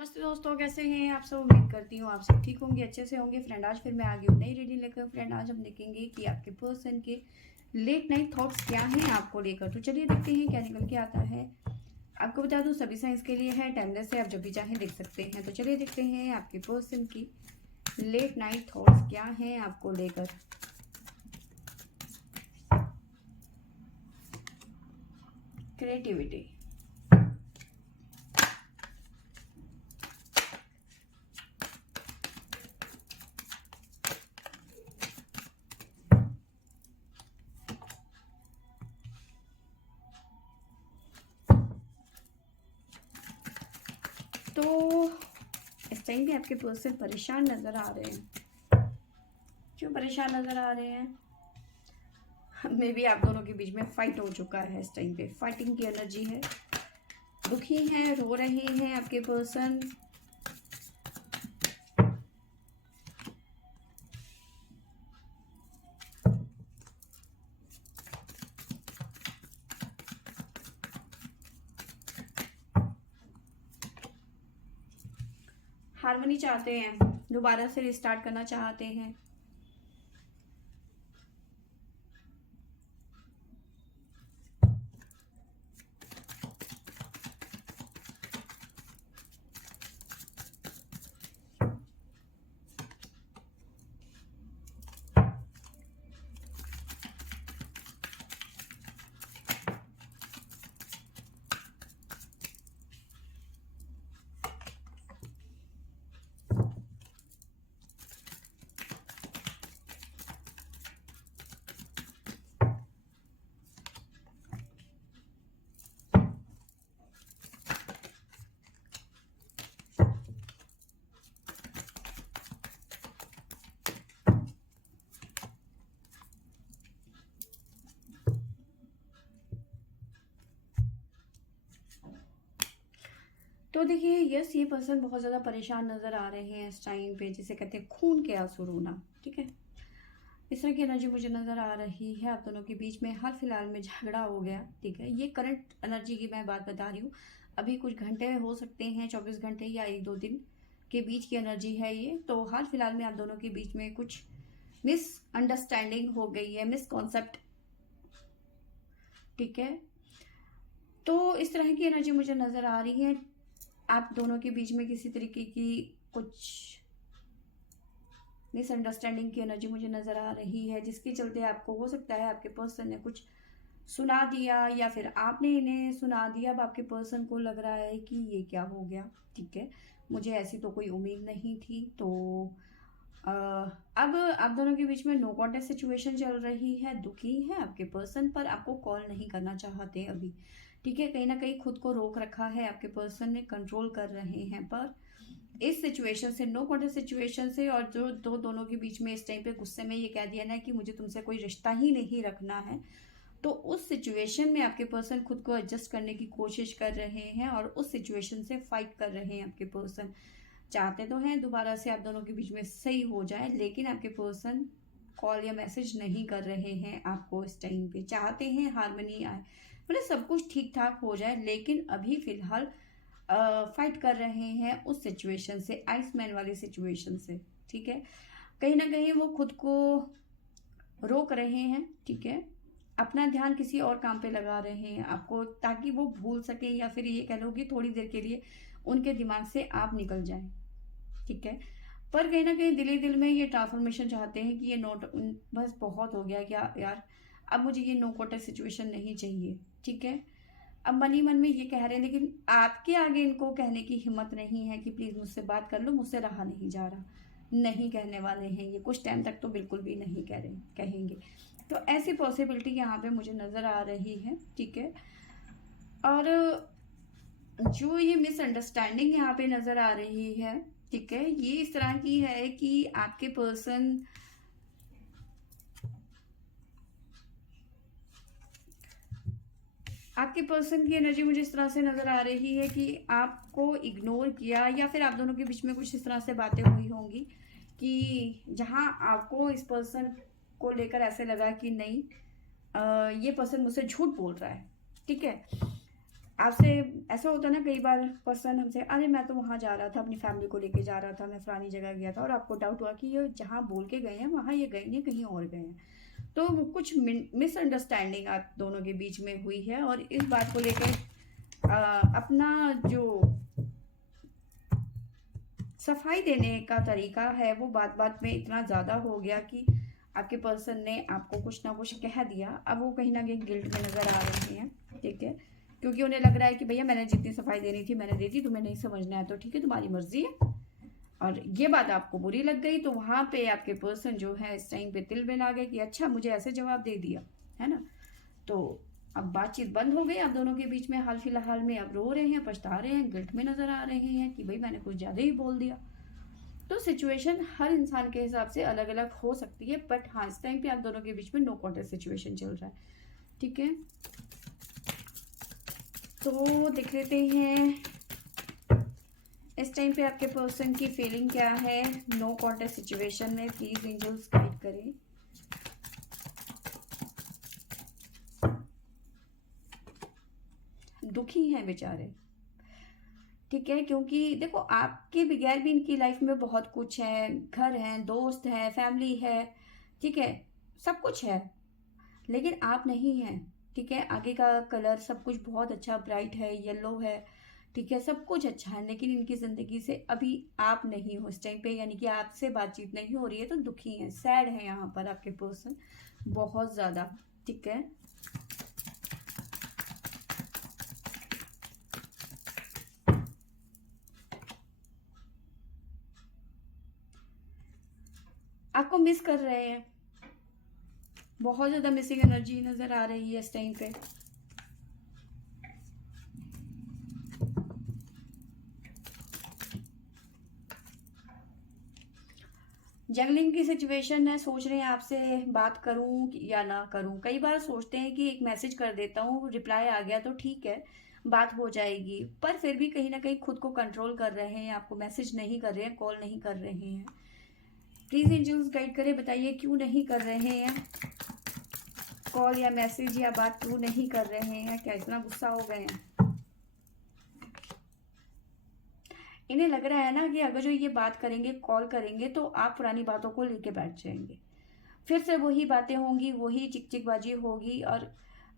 नमस्ते दोस्तों, कैसे हैं आप सब। उम्मीद करती हूँ आप सब ठीक होंगे, अच्छे से होंगे। फ्रेंड आज फिर मैं आ गई हूँ नई रीडिंग लेकर। फ्रेंड आज हम देखेंगे कि आपके पर्सन के लेट नाइट थॉट्स क्या हैं आपको लेकर। तो चलिए देखते हैं क्या निकल के आता है। आपको बता दूँ सभी साइंस के लिए है, टाइमलेस है, आप जब भी चाहें देख सकते हैं। तो चलिए देखते हैं आपके पर्सन की लेट नाइट थॉट्स क्या हैं आपको लेकर। क्रिएटिविटी, तो इस टाइम भी आपके पर्सन परेशान नज़र आ रहे हैं। क्यों परेशान नज़र आ रहे हैं? मे भी आप दोनों के बीच में फाइट हो चुका है। इस टाइम पे फाइटिंग की एनर्जी है, दुखी हैं, रो रहे हैं आपके पर्सन। हार्मनी चाहते हैं, दोबारा से रिस्टार्ट करना चाहते हैं। तो देखिए यस, ये पर्सन बहुत ज़्यादा परेशान नज़र आ रहे हैं इस टाइम पे, जिसे कहते हैं खून के आंसू रोना। ठीक है, इस तरह की एनर्जी मुझे नज़र आ रही है। आप दोनों के बीच में हाल फिलहाल में झगड़ा हो गया। ठीक है, ये करंट एनर्जी की मैं बात बता रही हूँ। अभी कुछ घंटे हो सकते हैं, 24 घंटे या 1-2 दिन के बीच की एनर्जी है ये। तो हाल फिलहाल में आप दोनों के बीच में कुछ मिसअंडरस्टैंडिंग हो गई है, मिसकॉन्सेप्ट। ठीक है, तो इस तरह की एनर्जी मुझे नज़र आ रही है। आप दोनों के बीच में किसी तरीके की कुछ मिसअंडरस्टैंडिंग की एनर्जी मुझे नज़र आ रही है, जिसके चलते आपको हो सकता है आपके पर्सन ने कुछ सुना दिया या फिर आपने इन्हें सुना दिया। अब आपके पर्सन को लग रहा है कि ये क्या हो गया। ठीक है, मुझे ऐसी तो कोई उम्मीद नहीं थी। तो अ, अब आप दोनों के बीच में नो कॉन्टेक्ट सिचुएशन चल रही है। दुखी है आपके पर्सन, पर आपको कॉल नहीं करना चाहते अभी। ठीक है, कहीं ना कहीं खुद को रोक रखा है आपके पर्सन ने, कंट्रोल कर रहे हैं। पर इस सिचुएशन से, नो कॉन्टेक्ट सिचुएशन से, और जो दोनों के बीच में इस टाइम पे गुस्से में ये कह दिया ना कि मुझे तुमसे कोई रिश्ता ही नहीं रखना है, तो उस सिचुएशन में आपके पर्सन खुद को एडजस्ट करने की कोशिश कर रहे हैं और उस सिचुएशन से फाइट कर रहे हैं। आपके पर्सन चाहते तो हैं दोबारा से आप दोनों के बीच में सही हो जाए, लेकिन आपके पर्सन कॉल या मैसेज नहीं कर रहे हैं आपको इस टाइम पे। चाहते हैं हारमोनी आए, मतलब सब कुछ ठीक ठाक हो जाए, लेकिन अभी फिलहाल फाइट कर रहे हैं उस सिचुएशन से, आइसमैन वाली सिचुएशन से। ठीक है, कहीं ना कहीं वो खुद को रोक रहे हैं। ठीक है, अपना ध्यान किसी और काम पे लगा रहे हैं आपको, ताकि वो भूल सके, या फिर ये कह लो कि थोड़ी देर के लिए उनके दिमाग से आप निकल जाए। ठीक है, पर कहीं ना कहीं दिल ही दिल में ये ट्रांसफॉर्मेशन चाहते हैं कि ये नोट बस बहुत हो गया क्या यार, अब मुझे ये नो कॉन्टेक्ट सिचुएशन नहीं चाहिए। ठीक है, अब मन ही मन में ये कह रहे हैं, लेकिन आपके आगे इनको कहने की हिम्मत नहीं है कि प्लीज़ मुझसे बात कर लो, मुझसे रहा नहीं जा रहा। नहीं कहने वाले हैं ये, कुछ टाइम तक तो बिल्कुल भी नहीं कह रहे कहेंगे। तो ऐसी पॉसिबिलिटी यहाँ पे मुझे नज़र आ रही है। ठीक है, और जो ये मिसअंडरस्टैंडिंग यहाँ पे नज़र आ रही है, ठीक है, ये इस तरह की है कि आपके पर्सन की एनर्जी मुझे इस तरह से नज़र आ रही है कि आपको इग्नोर किया, या फिर आप दोनों के बीच में कुछ इस तरह से बातें हुई होंगी कि जहां आपको इस पर्सन को लेकर ऐसे लगा कि नहीं, ये पर्सन मुझसे झूठ बोल रहा है। ठीक है, आपसे ऐसा होता है ना, कई बार पर्सन हमसे, अरे मैं तो वहाँ जा रहा था, अपनी फैमिली को लेके जा रहा था, मैं फलानी जगह गया था, और आपको डाउट हुआ कि ये जहाँ बोल के गए हैं वहाँ ये गए नहीं, कहीं और गए हैं। तो कुछ मिसअंडरस्टैंडिंग आप दोनों के बीच में हुई है, और इस बात को लेकर अपना जो सफाई देने का तरीका है वो बात बात में इतना ज़्यादा हो गया कि आपके पर्सन ने आपको कुछ ना कुछ कह दिया। अब वो कहीं ना कहीं गिल्ट में नज़र आ रहे हैं, ठीक है, क्योंकि उन्हें लग रहा है कि भैया मैंने जितनी सफाई देनी थी मैंने दे दी, तुम्हें नहीं समझना है तो ठीक है, तुम्हारी मर्जी है। और ये बात आपको बुरी लग गई, तो वहाँ पे आपके पर्सन जो है इस टाइम पे तिल में आ गए कि अच्छा मुझे ऐसे जवाब दे दिया, है ना। तो अब बातचीत बंद हो गई आप दोनों के बीच में। हाल फिलहाल में अब रो रहे हैं, पछता रहे हैं, गिल्ट में नजर आ रहे हैं कि भाई मैंने कुछ ज़्यादा ही बोल दिया। तो सिचुएशन हर इंसान के हिसाब से अलग अलग हो सकती है, बट हाँ इस टाइम पे आप दोनों के बीच में नो कॉन्टेक्ट सिचुएशन चल रहा है, ठीक है। तो देख लेते हैं इस टाइम पे आपके पर्सन की फीलिंग क्या है नो कॉन्टेक्ट सिचुएशन में। प्लीज एंजल्स गाइड करें। दुखी हैं बेचारे, ठीक है, क्योंकि देखो आपके बगैर भी इनकी लाइफ में बहुत कुछ है, घर है, दोस्त है, फैमिली है, ठीक है, सब कुछ है, लेकिन आप नहीं हैं, ठीक है। आगे का कलर सब कुछ बहुत अच्छा ब्राइट है, येलो है, ठीक है, सब कुछ अच्छा है, लेकिन इनकी ज़िंदगी से अभी आप नहीं हो इस टाइम पे, यानी कि आपसे बातचीत नहीं हो रही है, तो दुखी हैं, सैड है यहाँ पर आपके पर्सन बहुत ज़्यादा, ठीक है। आपको मिस कर रहे हैं, बहुत ज़्यादा मिसिंग एनर्जी नज़र आ रही है इस टाइम पे। जंगलिंग की सिचुएशन है, सोच रहे हैं आपसे बात करूं या ना करूं। कई बार सोचते हैं कि एक मैसेज कर देता हूं, रिप्लाई आ गया तो ठीक है बात हो जाएगी, पर फिर भी कहीं ना कहीं खुद को कंट्रोल कर रहे हैं, आपको मैसेज नहीं कर रहे हैं, कॉल नहीं कर रहे हैं। प्लीज एंजल्स गाइड करें, बताइए क्यों नहीं कर रहे हैं कॉल या मैसेज, या बात क्यों नहीं कर रहे हैं, क्या इतना गुस्सा हो गए हैं। इन्हें लग रहा है ना कि अगर जो ये बात करेंगे, कॉल करेंगे, तो आप पुरानी बातों को लेके बैठ जाएंगे, फिर से वही बातें होंगी, वही चिकचिकबाजी होगी, और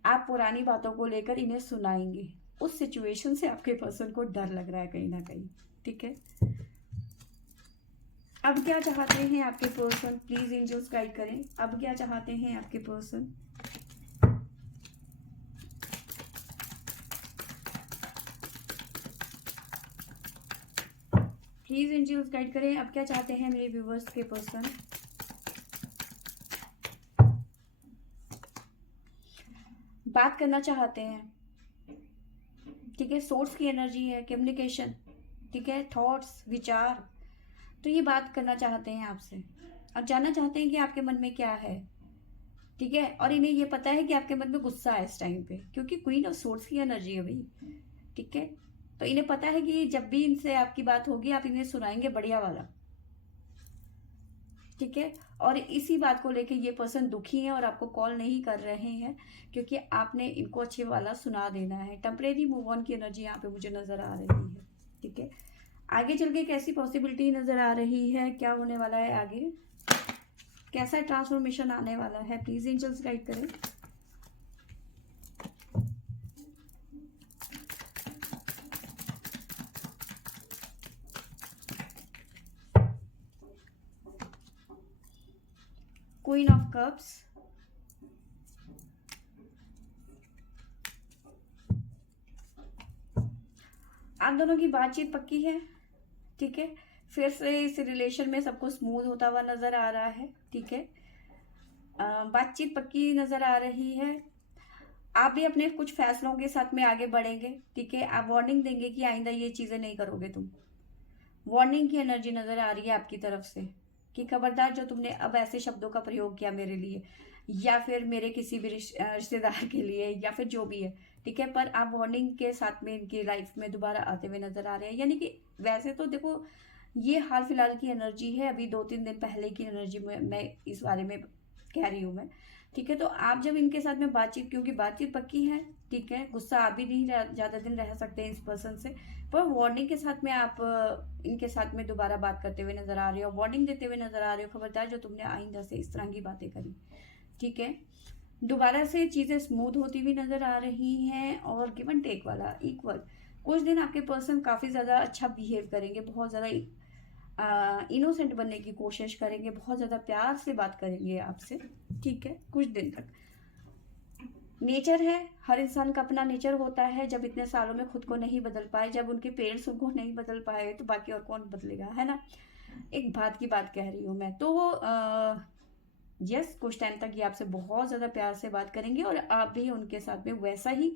आप पुरानी बातों को लेकर इन्हें सुनाएंगे। उस सिचुएशन से आपके पर्सन को डर लग रहा है कहीं ना कहीं, ठीक है। अब क्या चाहते हैं आपके पर्सन, प्लीज एंजल्स गाइड करें, अब क्या चाहते हैं आपके पर्सन। प्लीज एंजल्स गाइड करें, अब क्या चाहते हैं मेरे व्यूवर्स के पर्सन। बात करना चाहते हैं, ठीक है, सोर्स की एनर्जी है, कम्युनिकेशन, ठीक है, थॉट्स, विचार, तो ये बात करना चाहते हैं आपसे और जानना चाहते हैं कि आपके मन में क्या है, ठीक है। और इन्हें ये पता है कि आपके मन में गुस्सा है इस टाइम पे, क्योंकि क्वीन ऑफ सोर्स की एनर्जी है भाई, ठीक है। तो इन्हें पता है कि जब भी इनसे आपकी बात होगी आप इन्हें सुनाएंगे बढ़िया वाला, ठीक है। और इसी बात को लेके ये पर्सन दुखी है और आपको कॉल नहीं कर रहे हैं, क्योंकि आपने इनको अच्छे वाला सुना देना है। टेम्परेरी मूव ऑन की एनर्जी यहाँ पे मुझे नजर आ रही है, ठीक है। आगे चल के कैसी पॉसिबिलिटी नजर आ रही है, क्या होने वाला है आगे, कैसा ट्रांसफॉर्मेशन आने वाला है, प्लीज एंजल्स गाइड करें। क्वीन ऑफ कप्स, आप दोनों की बातचीत पक्की है, ठीक है। फिर से इस रिलेशन में सब कुछ स्मूथ होता हुआ नजर आ रहा है, ठीक है। बातचीत पक्की नजर आ रही है। आप भी अपने कुछ फैसलों के साथ में आगे बढ़ेंगे, ठीक है। आप वार्निंग देंगे कि आइंदा ये चीजें नहीं करोगे तुम। वार्निंग की एनर्जी नजर आ रही है आपकी तरफ से कि खबरदार जो तुमने अब ऐसे शब्दों का प्रयोग किया मेरे लिए, या फिर मेरे किसी भी रिश्तेदार के लिए, या फिर जो भी है, ठीक है। पर आप वार्निंग के साथ में इनकी लाइफ में दोबारा आते हुए नजर आ रहे हैं। यानी कि वैसे तो देखो ये हाल फिलहाल की एनर्जी है, अभी 2-3 दिन पहले की एनर्जी में मैं इस बारे में कह रही हूँ मैं, ठीक है। तो आप जब इनके साथ में बातचीत, क्योंकि बातचीत पक्की है, ठीक है, गुस्सा आप भी नहीं ज़्यादा दिन रह सकते इस पर्सन से, पर वार्निंग के साथ में आप इनके साथ में दोबारा बात करते हुए नजर आ रहे हो, वार्निंग देते हुए नजर आ रहे हो, खबरदार जो तुमने आइंदा से इस तरह की बातें करी, ठीक है। दोबारा से चीज़ें स्मूथ होती हुई नजर आ रही हैं और गिव एंड टेक वाला इक्वल। कुछ दिन आपके पर्सन काफ़ी ज़्यादा अच्छा बिहेव करेंगे, बहुत ज़्यादा इनोसेंट बनने की कोशिश करेंगे, बहुत ज़्यादा प्यार से बात करेंगे आपसे, ठीक है, कुछ दिन तक। नेचर है, हर इंसान का अपना नेचर होता है, जब इतने सालों में खुद को नहीं बदल पाए, जब उनके पेरेंट्स उनको नहीं बदल पाए, तो बाकी और कौन बदलेगा, है ना। एक बात की बात कह रही हूँ मैं तो यस, कुछ टाइम तक ये आपसे बहुत ज़्यादा प्यार से बात करेंगे और आप भी उनके साथ में वैसा ही।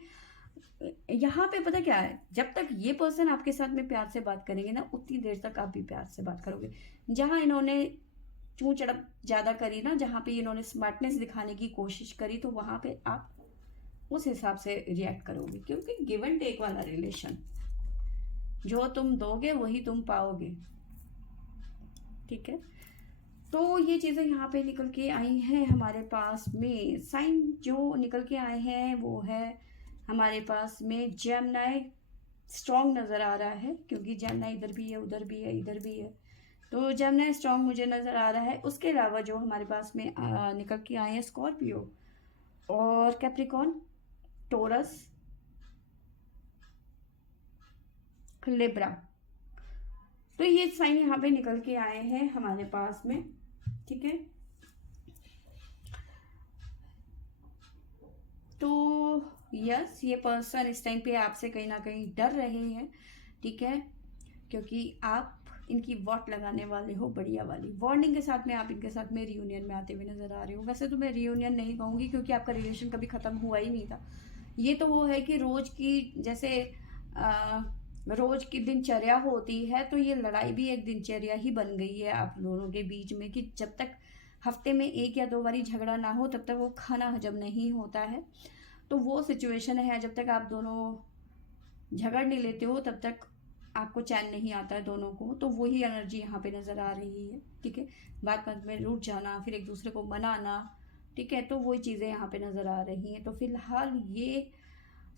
यहाँ पे पता क्या है, जब तक ये पर्सन आपके साथ में प्यार से बात करेंगे ना, उतनी देर तक आप भी प्यार से बात करोगे। जहाँ इन्होंने चूँ चड़प ज़्यादा करी ना, जहाँ पे इन्होंने स्मार्टनेस दिखाने की कोशिश करी, तो वहाँ पे आप उस हिसाब से रिएक्ट करोगे, क्योंकि गिव एंड टेक वाला रिलेशन, जो तुम दोगे वही तुम पाओगे, ठीक है। तो ये चीज़ें यहाँ पे निकल के आई हैं हमारे पास में। साइन जो निकल के आए हैं वो है हमारे पास में जेमिनी स्ट्रॉन्ग नज़र आ रहा है, क्योंकि जेमिनी इधर भी है, उधर भी है, इधर भी है, तो जेमिनी स्ट्रॉन्ग मुझे नज़र आ रहा है। उसके अलावा जो हमारे पास में निकल के आए हैं स्कॉर्पियो और कैप्रिकॉन, टोरस, लिब्रा, तो ये साइन यहाँ पे निकल के आए हैं हमारे पास में, ठीक है। तो यस, ये पर्सन इस टाइम पे आपसे कहीं ना कहीं डर रहे हैं, ठीक है, क्योंकि आप इनकी वॉट लगाने वाले हो, बढ़िया वाली वार्निंग के साथ में आप इनके साथ में रियूनियन में आते हुए नजर आ रहे हो। वैसे तो मैं रियूनियन नहीं कहूँगी, क्योंकि आपका रिलेशन कभी ख़त्म हुआ ही नहीं था। ये तो वो है कि रोज की जैसे रोज की दिनचर्या होती है, तो ये लड़ाई भी एक दिनचर्या ही बन गई है आप दोनों के बीच में, कि जब तक हफ्ते में 1 या 2 बारी झगड़ा ना हो तब तक वो खाना हजम नहीं होता है। तो वो सिचुएशन है, जब तक आप दोनों झगड़ नहीं लेते हो तब तक आपको चैन नहीं आता है दोनों को। तो वही एनर्जी यहाँ पे नज़र आ रही है, ठीक है। बात बात में रूठ जाना, फिर एक दूसरे को मनाना, ठीक है, तो वही चीज़ें यहाँ पे नज़र आ रही हैं। तो फिलहाल ये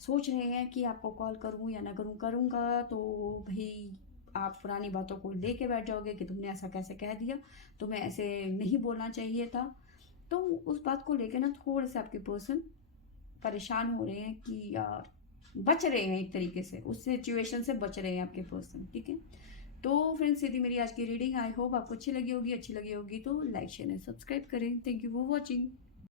सोच रहे हैं कि आपको कॉल करूँ या ना करूँ। करूँगा तो भाई आप पुरानी बातों को लेके बैठ जाओगे कि तुमने ऐसा कैसे कह दिया, तुम्हें ऐसे नहीं बोलना चाहिए था। तो उस बात को लेकर ना थोड़े से आपके पर्सन परेशान हो रहे हैं कि यार, बच रहे हैं एक तरीके से, उस सिचुएशन से बच रहे हैं आपके पर्सन, ठीक है। तो फ्रेंड्स, यदि मेरी आज की रीडिंग आई होप आपको अच्छी लगी होगी तो लाइक शेयर एंड सब्सक्राइब करें। Thank you for watching.